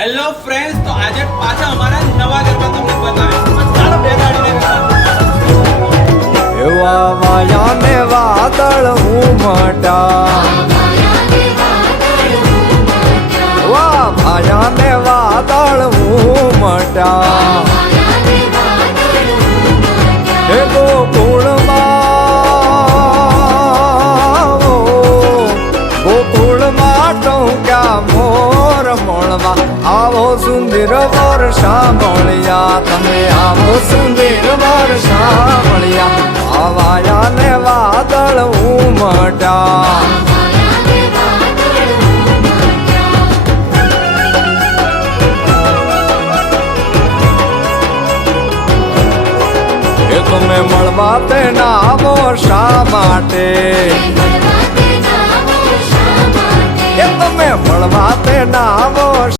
Hello friends, તો આજે પાછા અમારા નવા ગરબા તમને બતાવ્યા. ચાલો બેસાડીને એવા વાયા ને વાદળ ઉમટા, વા ભાયા ને વાદળ ઉમટા, એ ગોકુળમાં ટોક્યા મોર મળવા. આવો સુંદર વર્ષા મળ્યા, તમે આવો સુંદર વર્ષા મળ્યા. આવાયા ને વાદળ ઉમટા, એ તમે મળવા તે ના આવો શા માટે? એ તમે મળવા તે ના આવો